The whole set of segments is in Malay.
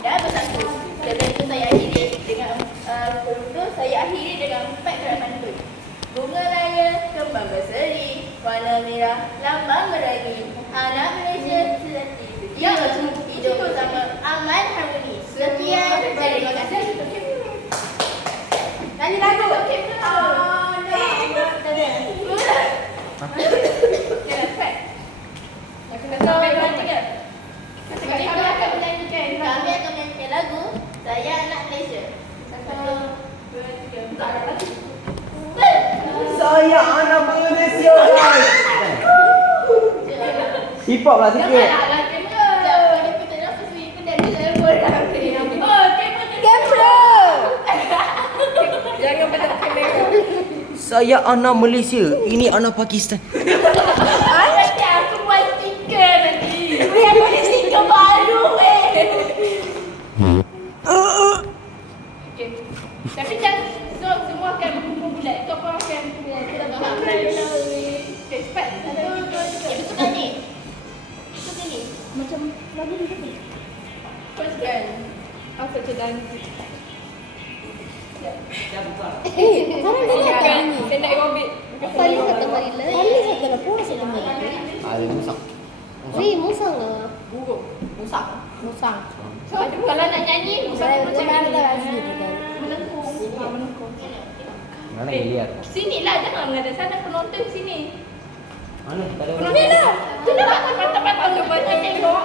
dah bersatu. Sebelum itu saya akhiri dengan saya akhiri dengan 4 gerakan pun. Bunga raya kembang berseri, warna merah lambang meragi. Anak Malaysia sejati setia, hidup bersama aman harmoni. Sekian, terima kasih. Nyanyi lagu. Kami akan menyanyikan lagu Saya Anak Malaysia. 1, 2, 3. Saya anak Malaysia. Hip hop lah sikit. Saya anak Malaysia. Ini anak Pakistan. Nanti aku buat stiker nanti. Aku buat stiker baru Okay. Tapi jangan semua akan berkumpul bulat. Kau pun akan bulat. Okay, cepat. 1, 2, 3. Itu kan ni. Itu kan ni. Macam lagu ni tadi. First girl. Apa tu dan? Sekarang dia nak tak nyanyi. Kena aerobik. Fali kata Marila. Fali kata lah puas kata Marila. Ada musak. Weh, musang lah. Burung. Musang. Musang. So, kalau nak nyanyi, musang macam Dia ni. kat sini betul. Melengkung. Melengkung. Mana yang lihat? Sini lah, jangan menghadap sana penonton sini. Mana? Tak ada. Penonton lah. Tu dah patah-patah lepas tengok.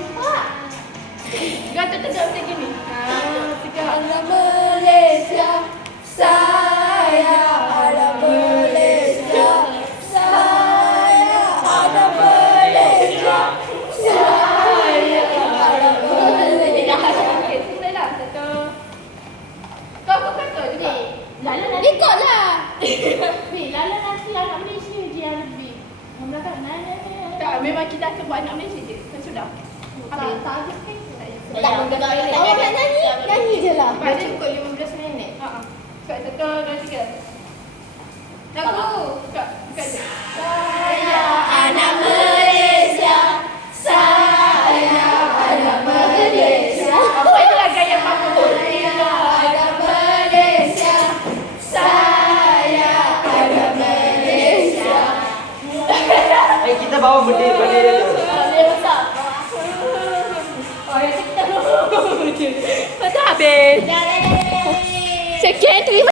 Nampak? Gata tegak macam gini. Tegak. Anak Malaysia, saya anak Malaysia, saya anak Malaysia, saya anak Malaysia. Okay, mulalah. 1. Kau kata juga. Lala nanti. Ikutlah. Weh, Lala nanti anak Malaysia je yang lebih. Orang belakang. Tak, memang kita akan buat anak Malaysia je. Kan sudah. Habis. Tak habis kan? Awak nak nyanyi? Nyanyi je lah. Baca cukup 15 minit. Cepat 1, 2, 3. Lagu. Buka je. Saya anak Malaysia, saya anak Malaysia. Apa itulah gaya papa tu? Saya anak Malaysia, saya anak Malaysia. Kita bawa bendera tu. Dia rosak. Oh, yang kita. Macam habis. Sekian, terima